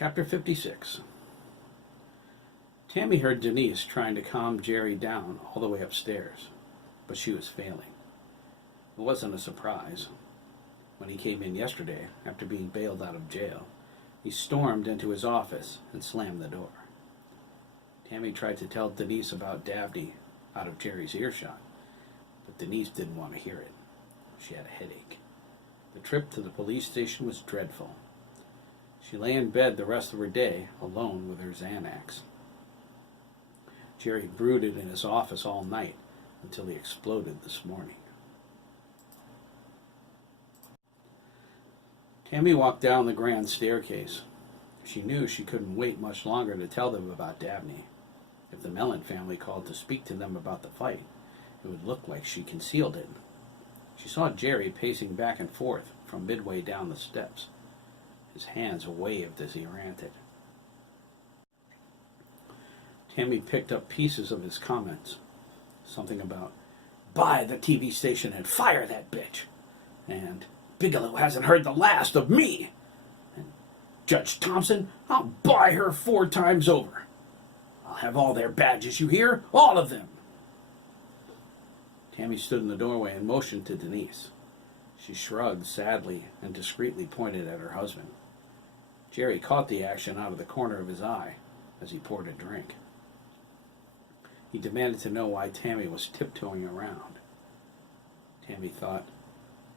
Chapter 56. Tammy heard Denise trying to calm Jerry down all the way upstairs, but she was failing. It wasn't a surprise. When he came in yesterday, after being bailed out of jail, he stormed into his office and slammed the door. Tammy tried to tell Denise about Dabney out of Jerry's earshot, but Denise didn't want to hear it. She had a headache. The trip to the police station was dreadful. She lay in bed the rest of her day, alone with her Xanax. Jerry brooded in his office all night until he exploded this morning. Tammy walked down the grand staircase. She knew she couldn't wait much longer to tell them about Dabney. If the Mellon family called to speak to them about the fight, it would look like she concealed it. She saw Jerry pacing back and forth from midway down the steps. His hands waved as he ranted. Tammy picked up pieces of his comments. Something about, buy the TV station and fire that bitch. And Bigelow hasn't heard the last of me. And Judge Thompson, I'll buy her 4 times over. I'll have all their badges, you hear? All of them. Tammy stood in the doorway and motioned to Denise. She shrugged sadly and discreetly pointed at her husband. Jerry caught the action out of the corner of his eye as he poured a drink. He demanded to know why Tammy was tiptoeing around. Tammy thought,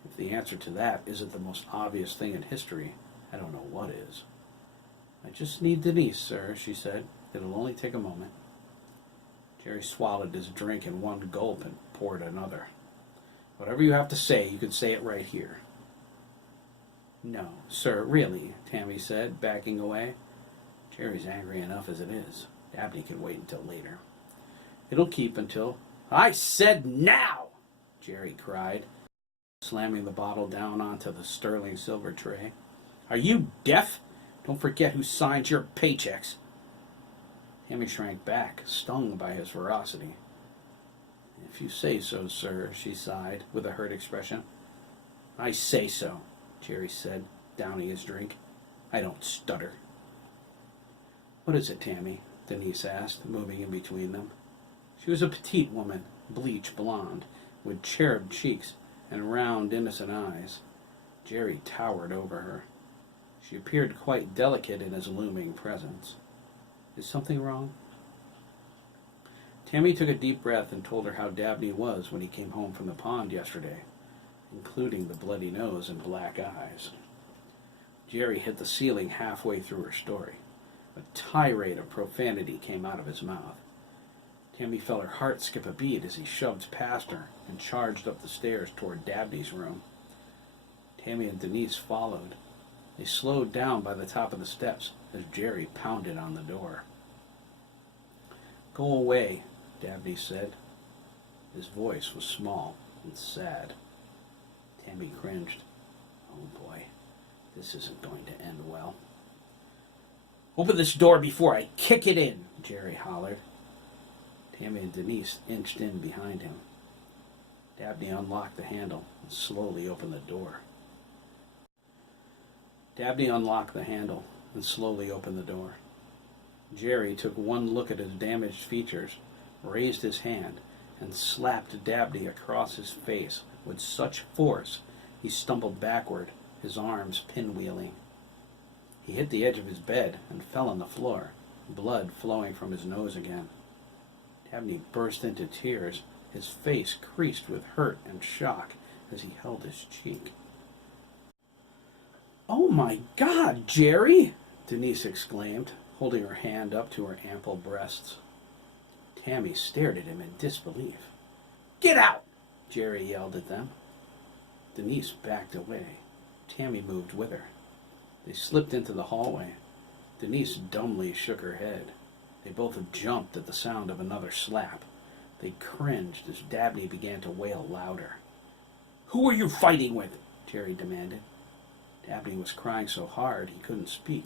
if the answer to that isn't the most obvious thing in history, I don't know what is. I just need Denise, sir, she said. It'll only take a moment. Jerry swallowed his drink in one gulp and poured another. Whatever you have to say, you can say it right here. No, sir, really, Tammy said, backing away. Jerry's angry enough as it is. Dabney can wait until later. It'll keep until... I said now! Jerry cried, slamming the bottle down onto the sterling silver tray. Are you deaf? Don't forget who signs your paychecks. Tammy shrank back, stung by his ferocity. If you say so, sir, she sighed, with a hurt expression. I say so, Jerry said, downing his drink. I don't stutter. What is it, Tammy? Denise asked, moving in between them. She was a petite woman, bleach blonde, with cherub cheeks and round, innocent eyes. Jerry towered over her. She appeared quite delicate in his looming presence. Is something wrong? Tammy took a deep breath and told her how Dabney was when he came home from the pond yesterday, including the bloody nose and black eyes. Jerry hit the ceiling halfway through her story. A tirade of profanity came out of his mouth. Tammy felt her heart skip a beat as he shoved past her and charged up the stairs toward Dabney's room. Tammy and Denise followed. They slowed down by the top of the steps as Jerry pounded on the door. Go away, Dabney said. His voice was small and sad. Tammy cringed. Oh boy, this isn't going to end well. Open this door before I kick it in, Jerry hollered. Tammy and Denise inched in behind him. Dabney unlocked the handle and slowly opened the door. Jerry took one look at his damaged features, raised his hand, and slapped Dabney across his face with such force he stumbled backward, his arms pinwheeling. He hit the edge of his bed and fell on the floor, blood flowing from his nose again. Dabney burst into tears, his face creased with hurt and shock as he held his cheek. Oh my God, Jerry! Denise exclaimed, holding her hand up to her ample breasts. Tammy stared at him in disbelief. Get out! Jerry yelled at them. Denise backed away. Tammy moved with her. They slipped into the hallway. Denise dumbly shook her head. They both jumped at the sound of another slap. They cringed as Dabney began to wail louder. Who are you fighting with? Jerry demanded. Dabney was crying so hard he couldn't speak.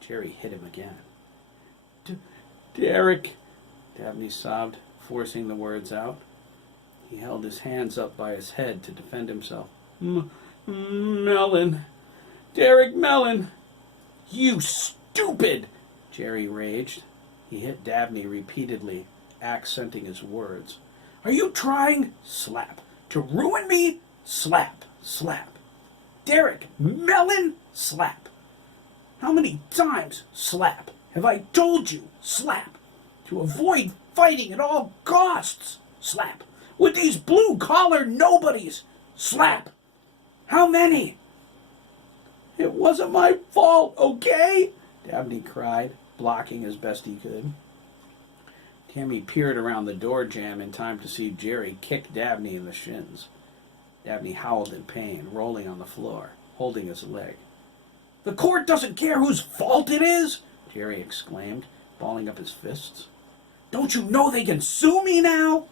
Jerry hit him again. Derek, Dabney sobbed, forcing the words out. He held his hands up by his head to defend himself. Mellon. Derek Mellon. You stupid! Jerry raged. He hit Dabney repeatedly, accenting his words. Are you trying, slap, to ruin me? Slap, slap. Derek, melon, slap. How many times, slap, have I told you, slap, to avoid fighting at all costs, slap, with these blue-collar nobodies, slap. How many? It wasn't my fault, okay? Dabney cried, blocking as best he could. Tammy peered around the door jamb in time to see Jerry kick Dabney in the shins. Dabney howled in pain, rolling on the floor, holding his leg. The court doesn't care whose fault it is, Jerry exclaimed, balling up his fists. Don't you know they can sue me now?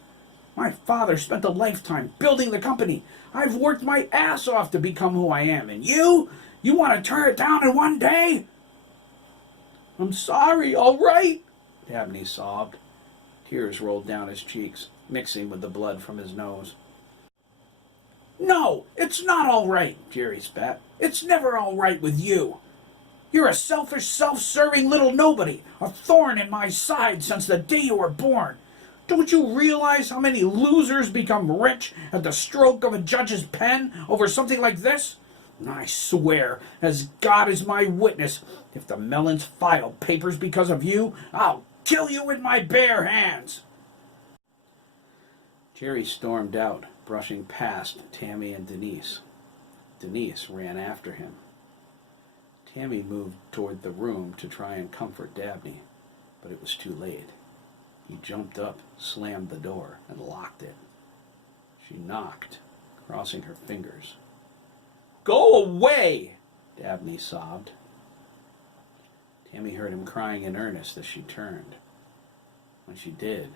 My father spent a lifetime building the company. I've worked my ass off to become who I am, and you want to turn it down in one day? I'm sorry, all right, Dabney sobbed. Tears rolled down his cheeks, mixing with the blood from his nose. No, it's not all right, Jerry spat. It's never all right with you. You're a selfish, self-serving little nobody, a thorn in my side since the day you were born. Don't you realize how many losers become rich at the stroke of a judge's pen over something like this? I swear, as God is my witness, if the Mellons file papers because of you, I'll kill you with my bare hands. Jerry stormed out, brushing past Tammy and Denise. Denise ran after him. Tammy moved toward the room to try and comfort Dabney, but it was too late. He jumped up, slammed the door, and locked it. She knocked, crossing her fingers. Go away! Dabney sobbed. Tammy heard him crying in earnest as she turned. When she did,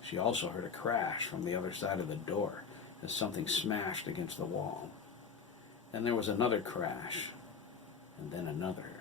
she also heard a crash from the other side of the door as something smashed against the wall. Then there was another crash, and then another.